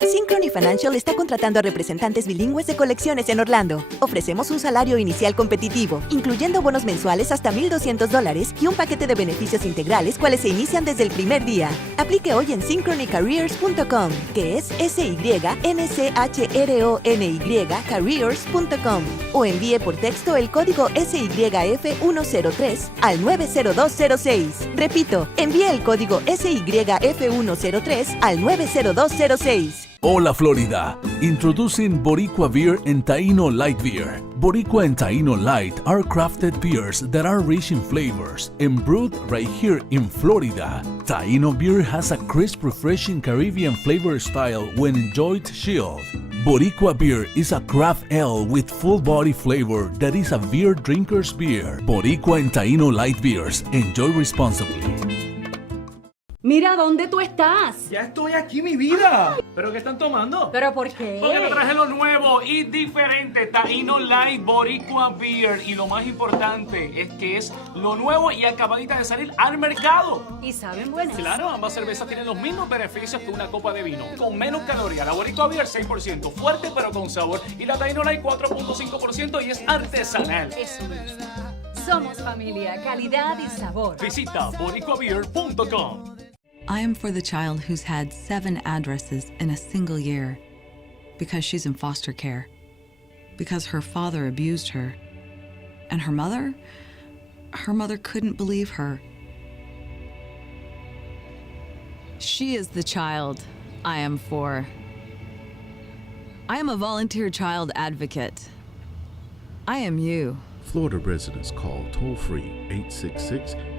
Synchrony Financial está contratando a representantes bilingües de colecciones en Orlando. Ofrecemos un salario inicial competitivo, incluyendo bonos mensuales hasta $1,200 y un paquete de beneficios integrales, cuales se inician desde el primer día. Aplique hoy en synchronycareers.com, que es SYNCHRONY careers.com, o envíe por texto el código SYF103 al 90206. Repito, envíe el código SYF103 al 90206. Hola Florida, introducing Boricua Beer and Taino Light Beer. Boricua and Taino Light are crafted beers that are rich in flavors and brewed right here in Florida. Taino beer has a crisp, refreshing Caribbean flavor style when enjoyed chilled. Boricua beer is a craft ale with full body flavor that is a beer drinker's beer. Boricua and Taino Light Beers. Enjoy responsibly. Mira, ¿dónde tú estás? Ya estoy aquí, mi vida. ¿Pero qué están tomando? ¿Pero por qué? Porque te traje lo nuevo y diferente, Taino Light Boricua Beer. Y lo más importante es que es lo nuevo y acabadita de salir al mercado. ¿Y saben buenas? Claro, ambas cervezas tienen los mismos beneficios que una copa de vino, con menos calorías. La Boricua Beer 6%, fuerte pero con sabor. Y la Taino Light 4.5% y es artesanal. Eso es. Somos familia, calidad y sabor. Visita boricuabeer.com. I am for the child who's had 7 addresses in a single year because she's in foster care, because her father abused her, and her mother couldn't believe her. She is the child I am for. I am a volunteer child advocate. I am you. Florida residents call toll-free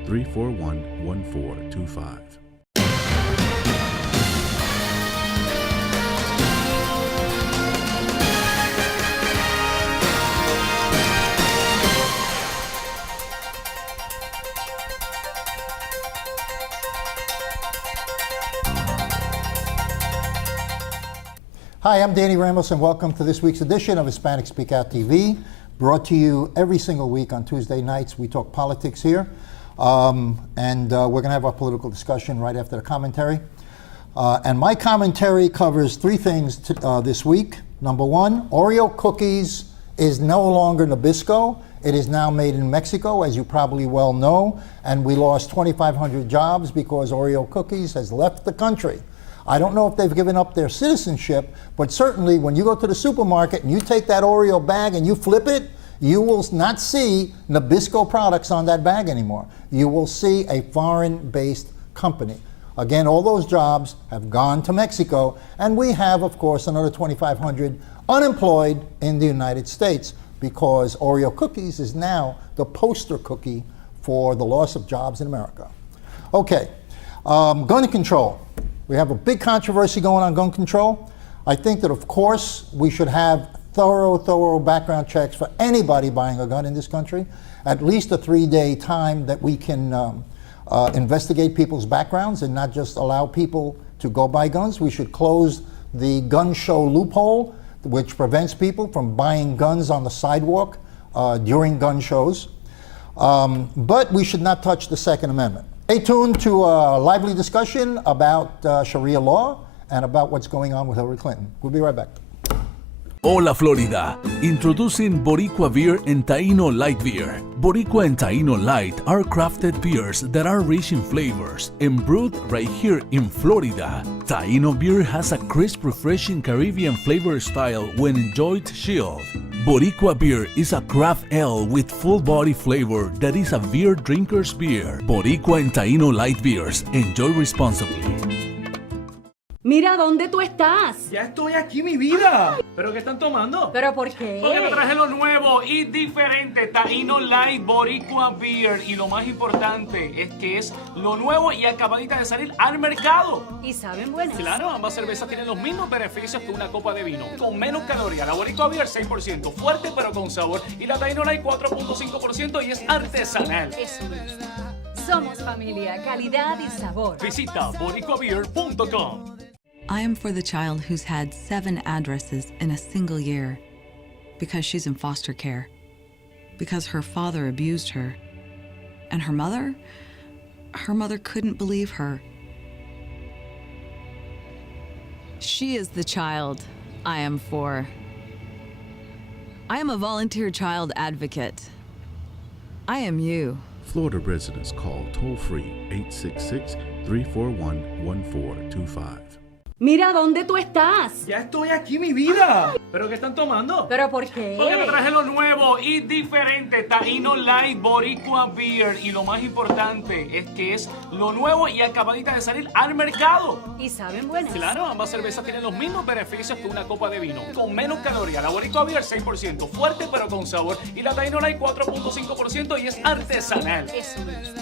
866-341-1425. Hi, I'm Danny Ramos, and welcome to this week's edition of Hispanic Speak Out TV, brought to you every single week on Tuesday nights. We talk politics here, and we're going to have our political discussion right after the commentary. And my commentary covers 3 things this week. Number 1, Oreo cookies is no longer Nabisco. It is now made in Mexico, as you probably well know, and we lost 2,500 jobs because Oreo cookies has left the country. I don't know if they've given up their citizenship, but certainly when you go to the supermarket and you take that Oreo bag and you flip it, you will not see Nabisco products on that bag anymore. You will see a foreign-based company. Again, all those jobs have gone to Mexico, and we have, of course, another 2,500 unemployed in the United States because Oreo cookies is now the poster cookie for the loss of jobs in America. Okay, gun control. We have a big controversy going on gun control. I think that, of course, we should have thorough background checks for anybody buying a gun in this country, at least a 3-day time that we can investigate people's backgrounds and not just allow people to go buy guns. We should close the gun show loophole, which prevents people from buying guns on the sidewalk during gun shows. But we should not touch the Second Amendment. Stay tuned to a lively discussion about Sharia law and about what's going on with Hillary Clinton. We'll be right back. Hola Florida, introducing Boricua Beer and Taino Light Beer. Boricua and Taino Light are crafted beers that are rich in flavors and brewed right here in Florida. Taino beer has a crisp, refreshing Caribbean flavor style when enjoyed chilled. Boricua beer is a craft ale with full body flavor that is a beer drinker's beer. Boricua and Taino Light Beers. Enjoy responsibly. Mira, ¿dónde tú estás? Ya estoy aquí, mi vida. ¿Pero qué están tomando? ¿Pero por qué? Porque te traje lo nuevo y diferente, Taino Light Boricua Beer. Y lo más importante es que es lo nuevo y acabadita de salir al mercado. ¿Y saben buenas? Claro, ambas cervezas tienen los mismos beneficios que una copa de vino, con menos calorías. La Boricua Beer 6%, fuerte pero con sabor. Y la Taino Light 4.5% y es artesanal. Eso es. Somos familia, calidad y sabor. Visita boricuabeer.com. I am for the child who's had 7 addresses in a single year because she's in foster care, because her father abused her, and her mother couldn't believe her. She is the child I am for. I am a volunteer child advocate. I am you. Florida residents call toll-free 866-341-1425. Mira, ¿dónde tú estás? Ya estoy aquí, mi vida. ¿Pero qué están tomando? ¿Pero por qué? Porque me traje lo nuevo y diferente, Taíno Light Boricua Beer. Y lo más importante es que es lo nuevo y acabadita de salir al mercado. ¿Y saben buenas? Claro, ambas cervezas tienen los mismos beneficios que una copa de vino, con menos calorías. La Boricua Beer 6%, fuerte pero con sabor. Y la Taíno Light 4.5% y es artesanal. Eso es.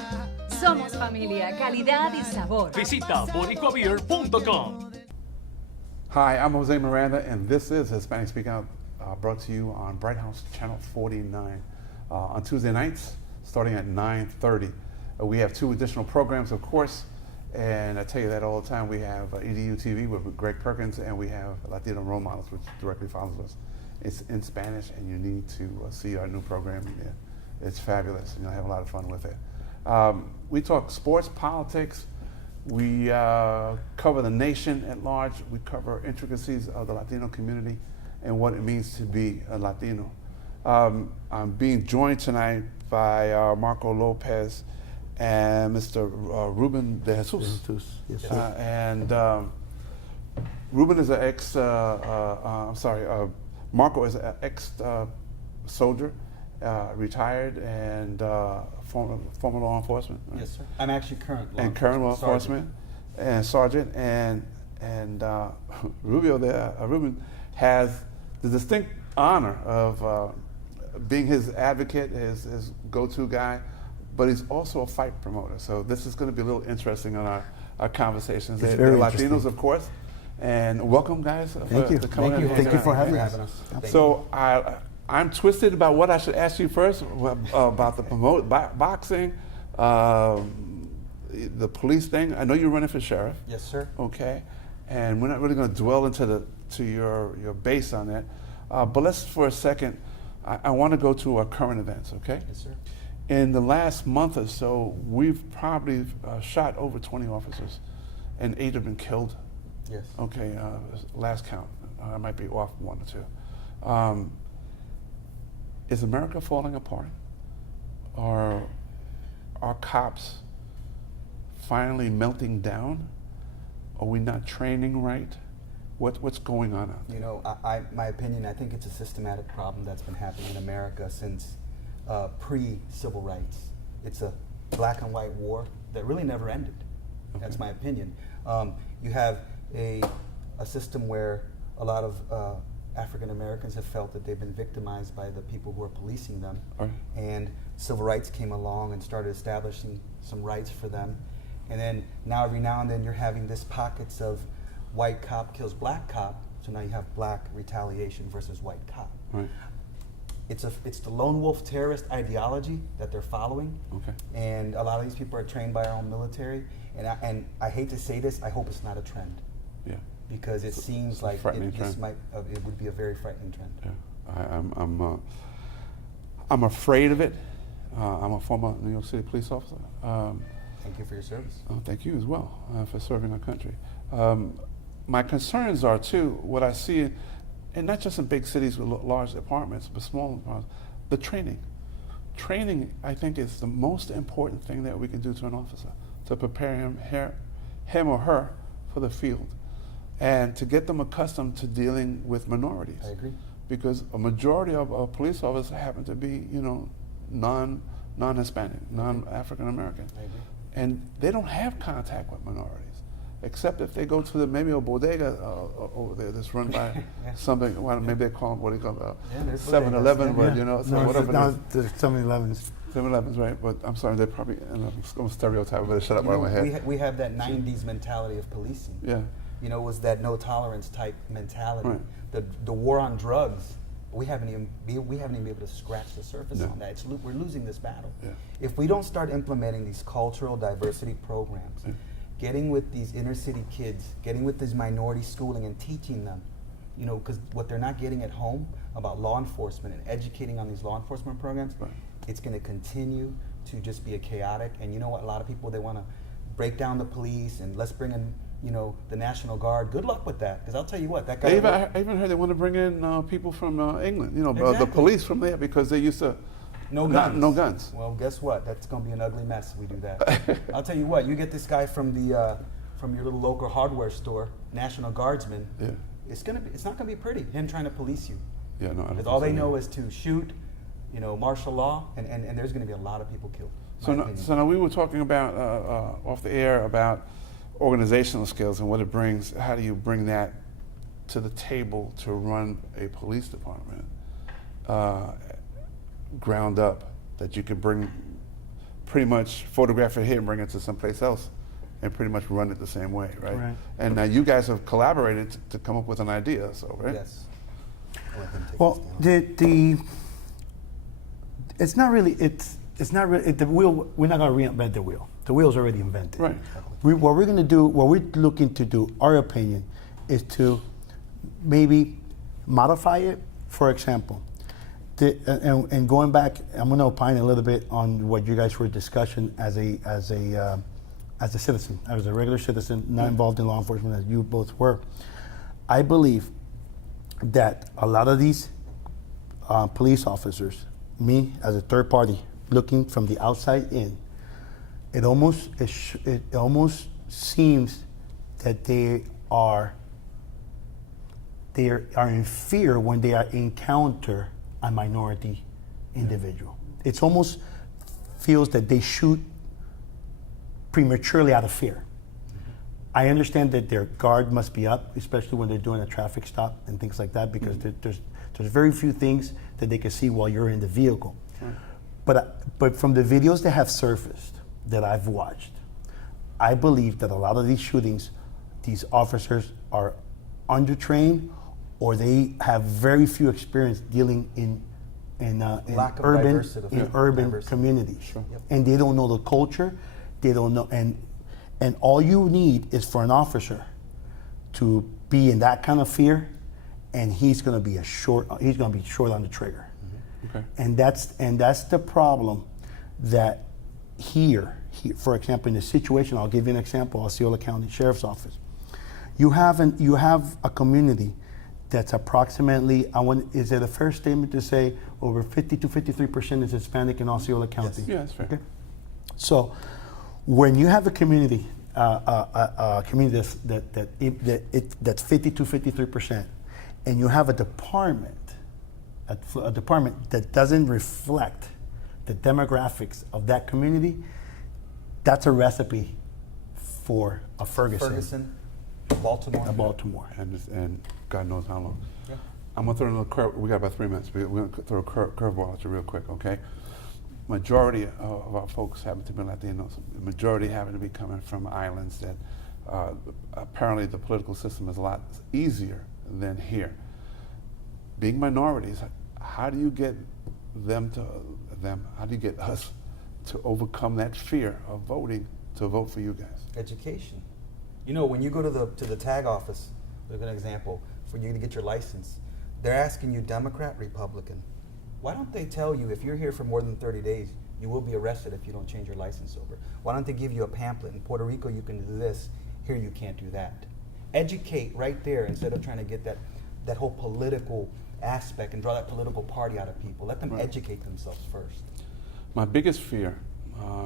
Somos familia, calidad y sabor. Visita boricuabeer.com. Hi, I'm Jose Miranda, and this is Hispanic Speak Out, brought to you on Bright House Channel 49 on Tuesday nights, starting at 9:30. We have 2 additional programs, of course, and I tell you that all the time. We have EDU TV with Greg Perkins, and we have Latino Role Models, which directly follows us. It's in Spanish, and you need to see our new program. Yeah, it's fabulous, and you'll have a lot of fun with it. We talk sports, politics. We cover the nation at large. We cover intricacies of the Latino community and what it means to be a Latino. I'm being joined tonight by Marco Lopez and Mr. Ruben de Jesus. Yes, sir. And Ruben is an Marco is an ex-soldier, retired, and former law enforcement. Right? Yes, sir. I'm actually current law enforcement and sergeant, and Ruben has the distinct honor of being his advocate, his go-to guy, but he's also a fight promoter. So this is going to be a little interesting on our conversations. It's They're very Latinos, interesting. of course, and welcome, guys. Thank you. Thank you for having us. So I'm twisted about what I should ask you first about the boxing, the police thing. I know you're running for sheriff. Yes, sir. Okay, and we're not really going to dwell into your base on that. But let's for a second. I want to go to our current events. Okay. Yes, sir. In the last month or so, we've probably shot over 20 officers, and 8 have been killed. Yes. Okay. Last count. I might be off 1 or 2. Is America falling apart? Are our cops finally melting down? Are we not training right? What's going on out there? You know, my opinion, I think it's a systematic problem that's been happening in America since pre-civil rights. It's a black and white war that really never ended. Okay. That's my opinion. You have a system where a lot of African Americans have felt that they've been victimized by the people who are policing them. Right. And civil rights came along and started establishing some rights for them. And then now every now and then you're having this pockets of white cop kills black cop, so now you have black retaliation versus white cop. Right. It's the lone wolf terrorist ideology that they're following. Okay. And a lot of these people are trained by our own military. And I hate to say this, I hope it's not a trend. Yeah. Because it seems like it would be a very frightening trend. Yeah. I'm afraid of it. I'm a former New York City police officer. Thank you for your service. Oh, thank you as well for serving our country. My concerns are too what I see, and not just in big cities with large departments, but small departments. The training. Training, I think, is the most important thing that we can do to an officer to prepare him or her for the field, and to get them accustomed to dealing with minorities. I agree. Because a majority of police officers happen to be, non-Hispanic, non-African American. I agree. And they don't have contact with minorities, except if they go to maybe a bodega over there that's run by something. Well, maybe they call them what do you call it, 7-Eleven, but so whatever. The 7-Elevens. 7-Elevens, right? But I'm sorry, they're probably. I'm going to stereotype. I better shut up out of my head. We have that '90s mentality of policing. Yeah. It was that no tolerance type mentality. Right. The war on drugs. We haven't even been able to scratch the surface on that. We're losing this battle. Yeah. If we don't start implementing these cultural diversity programs, getting with these inner city kids, getting with this minority schooling and teaching them, because what they're not getting at home about law enforcement and educating on these law enforcement programs, it's going to continue to just be a chaotic. And you know what? A lot of people, they want to break down the police and let's bring in you know, the National Guard. Good luck with that, because I'll tell you what, that guy. I even heard they want to bring in people from England, you know, the Exactly. police from there, because they used to No guns. no guns. Well, guess what? That's going to be an ugly mess if we do that. I'll tell you what. You get this guy from the from your little local hardware store, National Guardsman. Yeah. It's not gonna be pretty. Him trying to police you. Yeah, no. Because all they know is to shoot, you know, martial law, and there's going to be a lot of people killed. So now we were talking about off the air about organizational skills and what it brings. How do you bring that to the table to run a police department ground up, that you could bring, pretty much photograph it here and bring it to someplace else and pretty much run it the same way, right? Right. And now you guys have collaborated to come up with an idea, so, right? Yes. I'll let him take Well, this down. it's not really the wheel. We're not going to reinvent the wheel. The wheel's already invented. Right. What we're going to do, what we're looking to do, our opinion, is to maybe modify it. For example, and going back, I'm going to opine a little bit on what you guys were discussing as a citizen, as a regular citizen, not involved in law enforcement as you both were. I believe that a lot of these police officers, me as a third party looking from the outside in, it almost seems that they are in fear when they encounter a minority individual. It almost feels that they shoot prematurely out of fear. I understand that their guard must be up, especially when they're doing a traffic stop and things like that, because there's very few things that they can see while you're in the vehicle. But from the videos that have surfaced that I've watched, I believe that a lot of these shootings, these officers are undertrained, or they have very few experience dealing in urban diversity. communities. Sure. Yep. And they don't know the culture. They don't know, and all you need is for an officer to be in that kind of fear, and he's going to be short on the trigger. Okay. And that's the problem that here, for example, in the situation, I'll give you an example, Osceola County Sheriff's Office. You have a community that's approximately, is it a fair statement to say over 50 to 53% is Hispanic in Osceola County? Yeah, that's fair. Okay. So when you have a community, that's 50 to 53%, and you have a department that doesn't reflect the demographics of that community, that's a for a Ferguson, Baltimore. a Baltimore. And God knows how long. Yeah. I'm gonna throw in a little curve. We got about 3 minutes. We're gonna throw a curveball at you real quick, okay? Majority of our folks happen to be Latinos. The majority happen to be coming from islands that apparently the political system is a lot easier than here. Being minorities, how do you get how do you get us to overcome that fear of voting to vote for you guys? Education. You know, when you go to the tag office, look at an example, for you to get your license, they're asking you Democrat, Republican. Why don't they tell you if you're here for more than 30 days, you will be arrested if you don't change your license over? Why don't they give you a pamphlet? In Puerto Rico, you can do this. Here, you can't do that. Educate right there instead of trying to get that whole political aspect and draw that political party out of people. Let them educate themselves first. My biggest fear,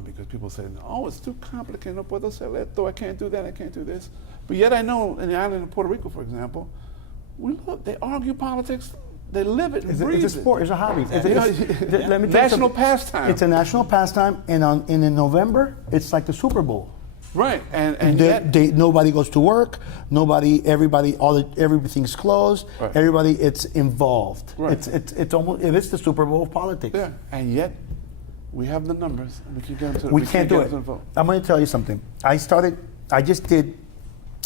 because people say, oh, it's too complicated, no puedo hacer esto, I can't do that, I can't do this. But yet I know in the island of Puerto Rico, for example, they argue politics, they live it and breathe It's a sport, it's a hobby. Let me tell you national pastime. It's a national pastime, and in November, it's like the Super Bowl. Right, and yet nobody goes to work. Everything's closed. Right. Everybody, it's involved. Right. It's almost, it is the Super Bowl of politics. yeah, and yet we have the numbers. And we can get them to. We can't do get it. them to vote. I'm going to tell you something. I just did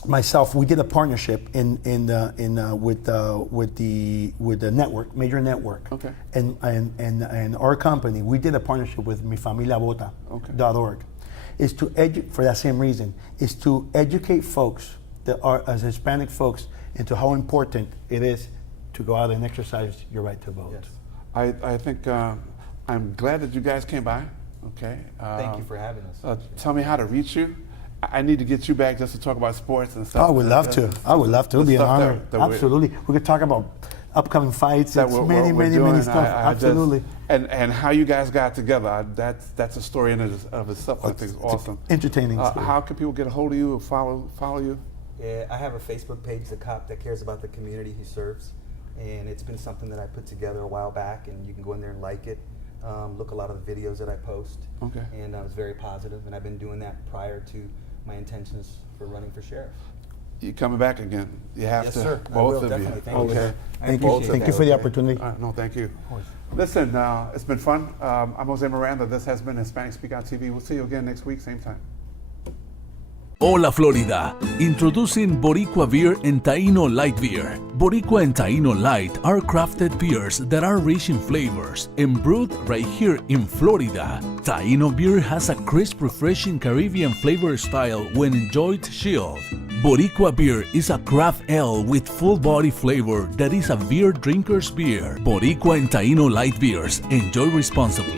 myself. We did a partnership with the network, major network. Okay. And our company, we did a partnership with mifamiliavota.org. Is to for that same reason, is to educate folks that are as Hispanic folks into how important it is to go out and exercise your right to vote. Yes. I think I'm glad that you guys came by. Okay. Thank you for having us. Tell me how to reach you. I need to get you back just to talk about sports and stuff. I would love to. I would love to. It would be an stuff honor. that Absolutely. We could talk about upcoming fights. that It's we're many doing. stuff. I just- Absolutely. and how you guys got together. That's a story in of itself. I think is awesome. Entertaining. story. How can people get a hold of you or follow you? Yeah, I have a Facebook page, The Cop That Cares About the Community He Serves, and it's been something that I put together a while back, and you can go in there and like it, look a lot of the videos that I post, Okay. and it's very positive, and I've been doing that prior to my intentions for running for sheriff. You coming back again? You have Yes, to. sir. I Both will, of definitely. you. Thank you, Okay. sir. I Thank you. appreciate Thank that. you for the Okay. opportunity. No, thank you. Listen, it's been fun. I'm Jose Miranda. This has been Hispanic Speak Out TV. We'll see you again next week, same time. Hola Florida, introducing Boricua Beer and Taino Light Beer. Boricua and Taino Light are crafted beers that are rich in flavors and brewed right here in Florida. Taino beer has a crisp, refreshing Caribbean flavor style when enjoyed chilled. Boricua beer is a craft ale with full body flavor that is a beer drinker's beer. Boricua and Taino Light Beers. Enjoy responsibly.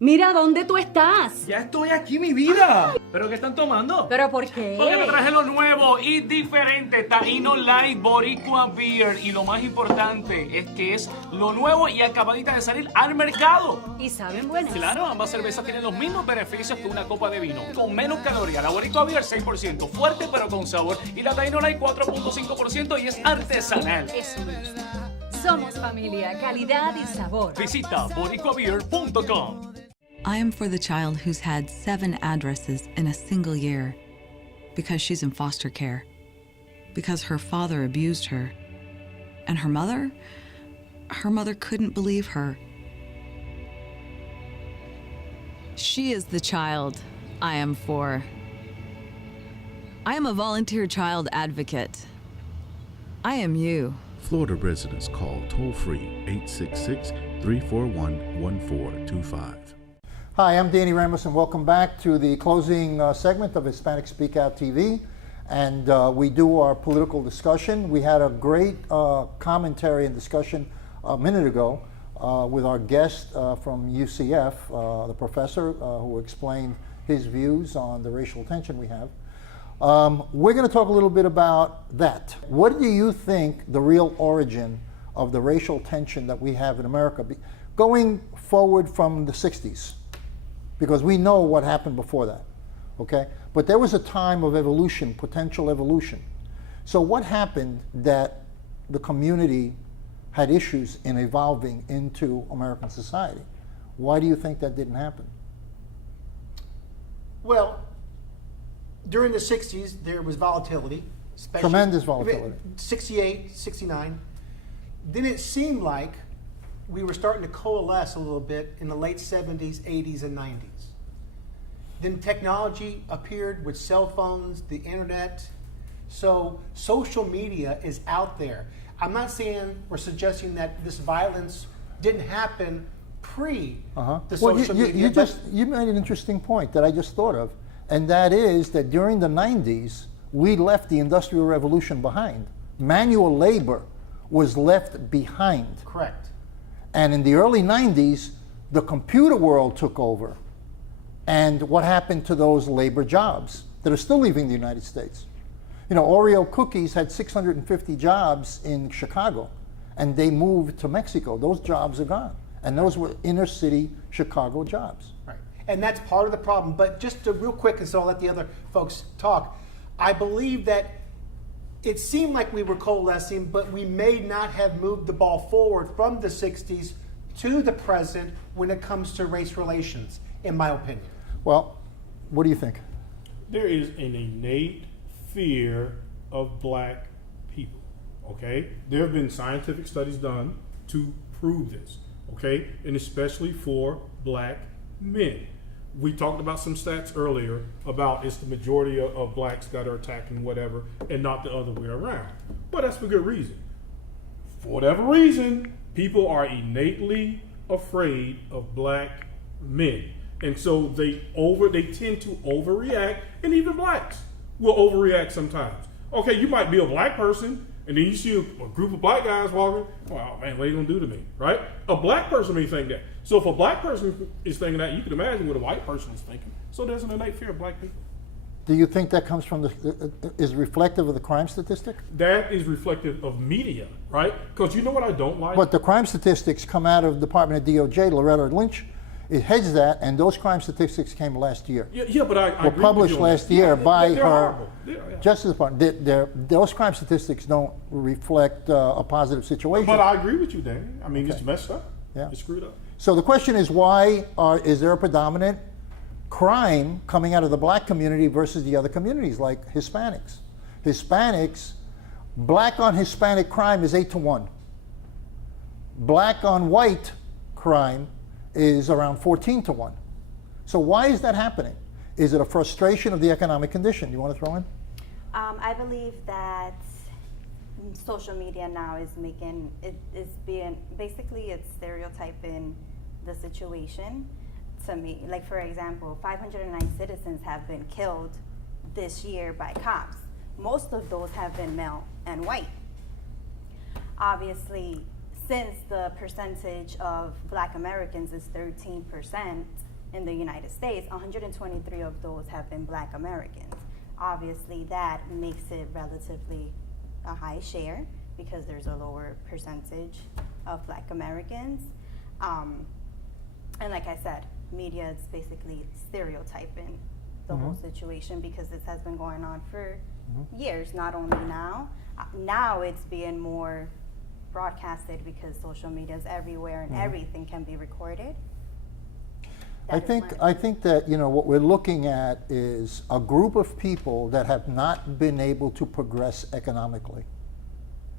Mira, ¿dónde tú estás? Ya estoy aquí, mi vida. ¿Pero qué están tomando? ¿Pero por qué? Porque te traje lo nuevo y diferente, Taino Light Boricua Beer. Y lo más importante es que es lo nuevo y acabadita de salir al mercado. ¿Y saben buenas? Claro, ambas cervezas tienen los mismos beneficios que una copa de vino, con menos calorías. La Boricua Beer 6%, fuerte pero con sabor. Y la Taino Light 4.5% y es artesanal. Eso es. Somos familia, calidad y sabor. Visita boricuabeer.com. I am for the child who's had 7 addresses in a single year because she's in foster care, because her father abused her, and her mother couldn't believe her. She is the child I am for. I am a volunteer child advocate. I am you. Florida residents call toll-free 866-341-1425. Hi, I'm Danny Ramos, and welcome back to the closing segment of Hispanic Speak Out TV. And we do our political discussion. We had a great commentary and discussion a minute ago with our guest from UCF, the professor, who explained his views on the racial tension we have. We're going to talk a little bit about that. What do you think the real origin of the racial tension that we have in America going forward from the 60s? Because we know what happened before that, okay? But there was a time of evolution, potential evolution. So what happened that the community had issues in evolving into American society? Why do you think that didn't happen? Well, during the 60s, there was volatility. Tremendous volatility. 68, 69. Then it seemed like we were starting to coalesce a little bit in the late 70s, 80s, and 90s. Then technology appeared with cell phones, the internet. So social media is out there. I'm not saying or suggesting that this violence didn't happen pre the social media. You made an interesting point that I just thought of, and that is that during the 90s, we left the Industrial Revolution behind. Manual labor was left behind. Correct. And in the early 90s, the computer world took over. And what happened to those labor jobs that are still leaving the United States? You know, Oreo cookies had 650 jobs in Chicago, and they moved to Mexico. Those jobs are gone. And those were inner city Chicago jobs. Right. And that's part of the problem. But just to real quick, and so I'll let the other folks talk, I believe that it seemed like we were coalescing, but we may not have moved the ball forward from the 60s to the present when it comes to race relations, in my opinion. Well, what do you think? There is an innate fear of black people, okay? There have been scientific studies done to prove this, okay? And especially for black men. We talked about some stats earlier about it's the majority of blacks that are attacking whatever and not the other way around. But that's for good reason. For whatever reason, people are innately afraid of black men. And so they tend to overreact, and even blacks will overreact sometimes. Okay, you might be a black person, and then you see a group of black guys walking, well, man, what are you gonna do to me, right? A black person may think that. So if a black person is thinking that, you can imagine what a white person is thinking. So there's an innate fear of black people. Do you think that comes from is reflective of the crime statistic? That is reflective of media, right? Because you know what I don't like? But the crime statistics come out of the Department of DOJ, Loretta Lynch. It heads that, and those crime statistics came last year. Yeah, but I were agree published with you on last that. year by they're her horrible. Yeah. Justice Department. Those crime statistics don't reflect a positive situation. But I agree with you, Danny. I mean, it's messed up. Yeah. It's screwed up. So the question is, why is there a predominant crime coming out of the black community versus the other communities, like Hispanics? Black on Hispanic crime is 8-1. Black on white crime is around 14-1. So why is that happening? Is it a frustration of the economic condition? You want to throw in? I believe that social media now is it's stereotyping the situation to me. Like, for example, 509 citizens have been killed this year by cops. Most of those have been male and white. Obviously, since the percentage of Black Americans is 13% in the United States, 123 of those have been Black Americans. Obviously, that makes it relatively a high share because there's a lower percentage of Black Americans. And like I said, media is basically stereotyping the whole situation because this has been going on for years, not only now. Now it's being more broadcasted because social media is everywhere and everything can be recorded. I think that, you know, what we're looking at is a group of people that have not been able to progress economically.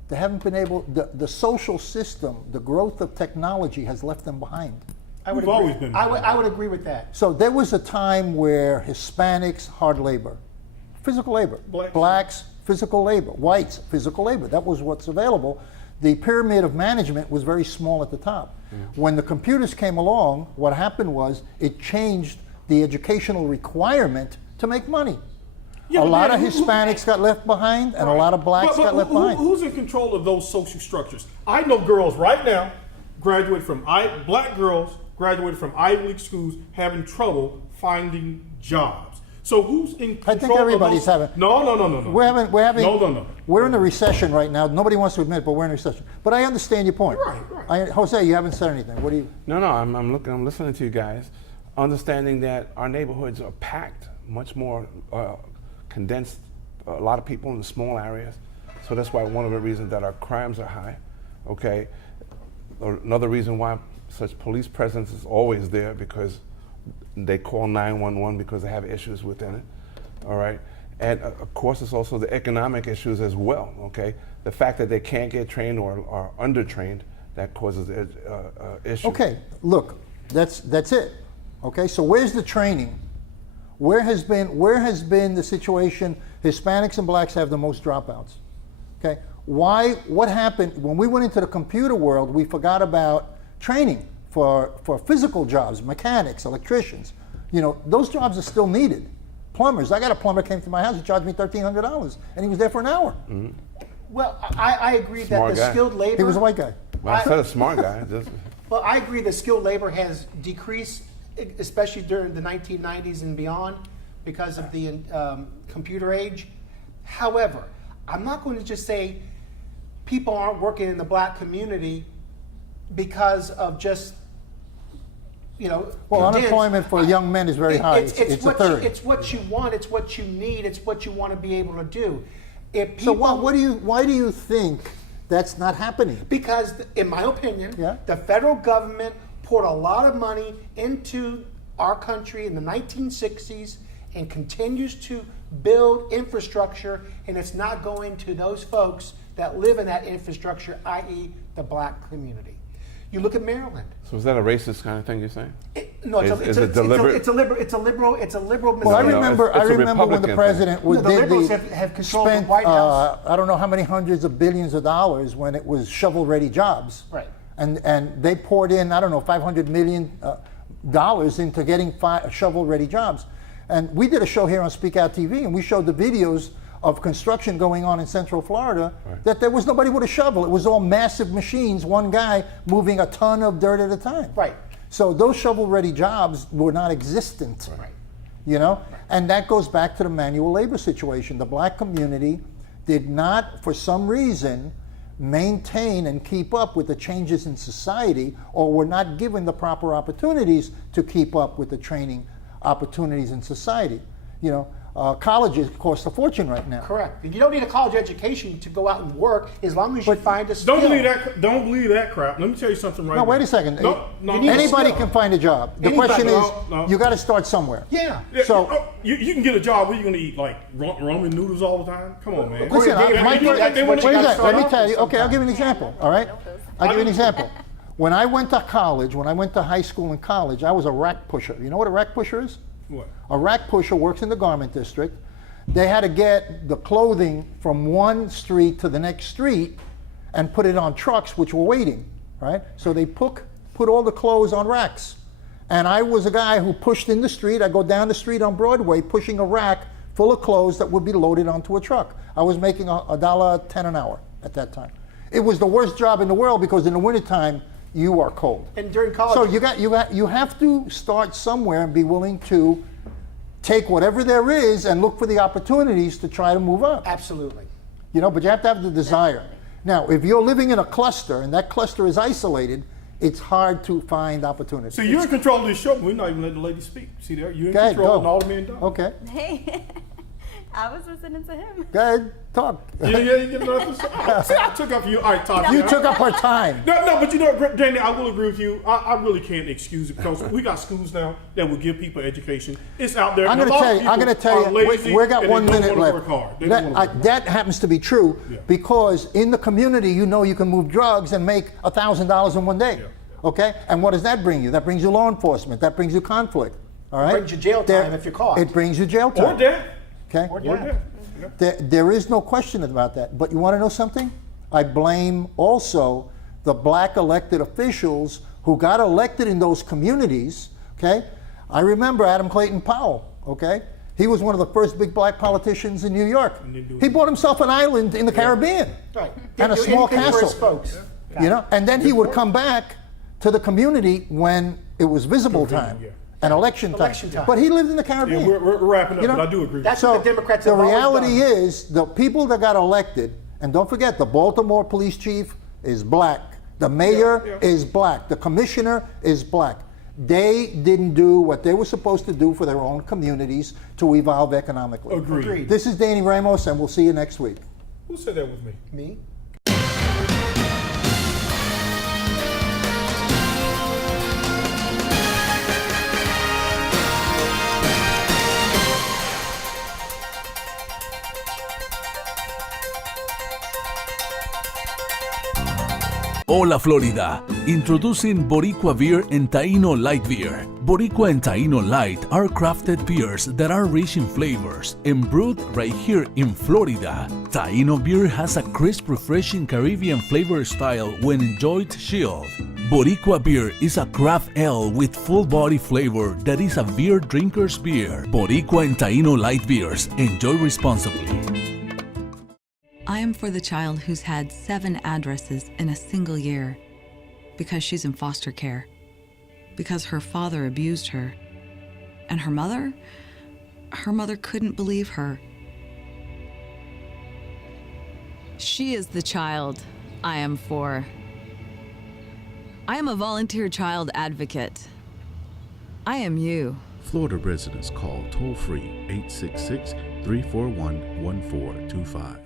They haven't been able, the social system, the growth of technology has left them behind. I would agree with that. So there was a time where Hispanics, hard labor, physical labor, blacks, physical labor, whites, physical labor. That was what's available. The pyramid of management was very small at the top. When the computers came along, what happened was it changed the educational requirement to make money. Yeah, a lot of Hispanics got left behind, and a lot of blacks got left behind. Who's in control of those social structures? I know girls right now black girls graduated from Ivy League schools having trouble finding jobs. So who's in control? I think everybody's having. No. We're having. No. We're in a recession right now. Nobody wants to admit it, but we're in a recession. But I understand your point. Right. Jose, you haven't said anything. What do you? No. I'm listening to you guys, understanding that our neighborhoods are packed, much more condensed. A lot of people in small areas. So that's why one of the reasons that our crimes are high. Okay. Another reason why such police presence is always there because they call 911 because they have issues within it, all right? And of course, it's also the economic issues as well, okay? The fact that they can't get trained or are undertrained, that causes issues. Okay, look, that's it, okay? So where's the training? Where has been the situation? Hispanics and blacks have the most dropouts, okay? What happened, when we went into the computer world, we forgot about training for physical jobs, mechanics, electricians. You know, those jobs are still needed. Plumbers, I got a plumber came to my house, he charged me $1,300, and he was there for an hour. Well, I agree that the skilled labor... He was a white guy. Well, I said a smart guy. Well, I agree that skilled labor has decreased, especially during the 1990s and beyond, because of the computer age. However, I'm not going to just say people aren't working in the black community because of just, you know... Well, unemployment for young men is very high. It's a third. It's what you want, it's what you need, it's what you want to be able to do. If So people, why do you think that's not happening? Because, in my opinion, the federal government poured a lot of money into our country in the 1960s and continues to build infrastructure, and it's not going to those folks that live in that infrastructure, i.e. the black community. You look at Maryland. So is that a racist kind of thing you're saying? No, it's a liberal. Well, I remember when the president the liberals have controlled the White House. I don't know how many hundreds of billions of dollars when it was shovel-ready jobs. Right. And they poured in, I don't know, $500 million into getting shovel-ready jobs. And we did a show here on Speak Out TV, and we showed the videos of construction going on in Central Florida, that there was nobody with a shovel. It was all massive machines, one guy moving a ton of dirt at a time. Right. So those shovel-ready jobs were not existent. Right. you know? And that goes back to the manual labor situation. The black community did not, for some reason, maintain and keep up with the changes in society, or were not given the proper opportunities to keep up with the training opportunities in society. You know, colleges cost a fortune right now. Correct. You don't need a college education to go out and work as long as you find a skill. Don't believe that crap. Let me tell you something right now. No, wait a second. No, anybody can find a job. The question is, you got to start somewhere. Yeah. So you can get a job. Where you going to eat like ramen noodles all the time? Come on, man. Listen, let me tell you. Okay, I'll give you an example. All right, I'll give you an example. When I went to college, when I went to high school and college, I was a rack pusher. You know what a rack pusher is? What? A rack pusher works in the garment district. They had to get the clothing from one street to the next street and put it on trucks which were waiting, right? So they put all the clothes on racks. And I was a guy who pushed in the street. I go down the street on Broadway pushing a rack full of clothes that would be loaded onto a truck. I was making $1.10 an hour at that time. It was the worst job in the world because in the wintertime, you are cold. And during college. So you have to start somewhere and be willing to take whatever there is and look for the opportunities to try to move up. Absolutely. You know, but you have to have the desire. Now, if you're living in a cluster and that cluster is isolated, it's hard to find opportunities. So you're in control of this show, but we're not even letting the lady speak. See there? You're in control and all the men don't. Okay. Hey, I was listening to him. Go ahead, talk. Yeah, you get nothing. See, I took up you. All right, talk. You took up her time. No, but you know, Danny, I will agree with you. I really can't excuse it because we got schools now that will give people education. It's out there. I'm going to tell you, we got 1 minute left. That happens to be true because in the community, you know you can move drugs and make $1,000 in one day. Yeah. Okay? And what does that bring you? That brings you law enforcement. That brings you conflict. All right? It brings you jail time if you're caught. It brings you jail time. Or death. Okay? Or death. There is no question about that. But you want to know something? I blame also the black elected officials who got elected in those communities. Okay? I remember Adam Clayton Powell. Okay? He was one of the first big black politicians in New York. He bought himself an island in the Caribbean. Right. And a small castle. Folks. You know? And then he would come back to the community when it was visible time. And election time. But he lived in the Caribbean. Yeah, we're wrapping up, you know? but I do agree. That's what the Democrats have the always reality done. is the people that got elected, and don't forget, the Baltimore police chief is black. The mayor is black. The commissioner is black. They didn't do what they were supposed to do for their own communities to evolve economically. Agreed. This is Danny Ramos, and we'll see you next week. Who said that with me? Me? Hola Florida, introducing Boricua Beer and Taino Light Beer. Boricua and Taino Light are crafted beers that are rich in flavors and brewed right here in Florida. Taino beer has a crisp, refreshing Caribbean flavor style when enjoyed chilled. Boricua beer is a craft ale with full body flavor that is a beer drinker's beer. Boricua and Taino Light Beers. Enjoy responsibly. I am for the child who's had 7 addresses in a single year because she's in foster care, because her father abused her, and her mother couldn't believe her. She is the child I am for. I am a volunteer child advocate. I am you. Florida residents call toll-free 866-341-1425.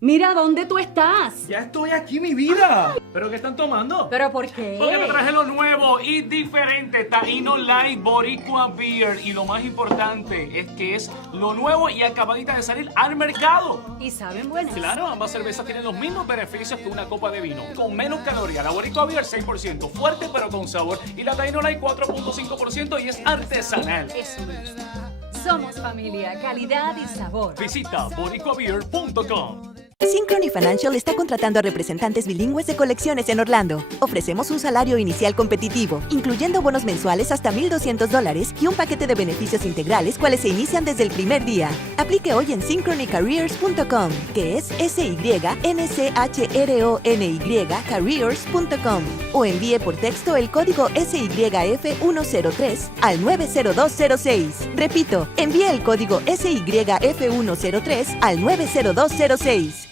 Mira, ¿dónde tú estás? Ya estoy aquí, mi vida. ¿Pero qué están tomando? ¿Pero por qué? Porque te traje lo nuevo y diferente, Taino Light Boricua Beer. Y lo más importante es que es lo nuevo y acabadita de salir al mercado. ¿Y saben buenas? Claro, ambas cervezas tienen los mismos beneficios que una copa de vino. Con menos calorías. La Boricua Beer 6%, fuerte pero con sabor. Y la Taino Light 4.5% y es artesanal. Eso me gusta. Somos familia, calidad y sabor. Visita boricuabeer.com. Synchrony Financial está contratando a representantes bilingües de colecciones en Orlando. Ofrecemos un salario inicial competitivo, incluyendo bonos mensuales hasta $1,200 y un paquete de beneficios integrales, cuales se inician desde el primer día. Aplique hoy en synchronycareers.com, que es SYNCHRONY careers.com, o envíe por texto el código SYF103 al 90206. Repito, envíe el código SYF103 al 90206.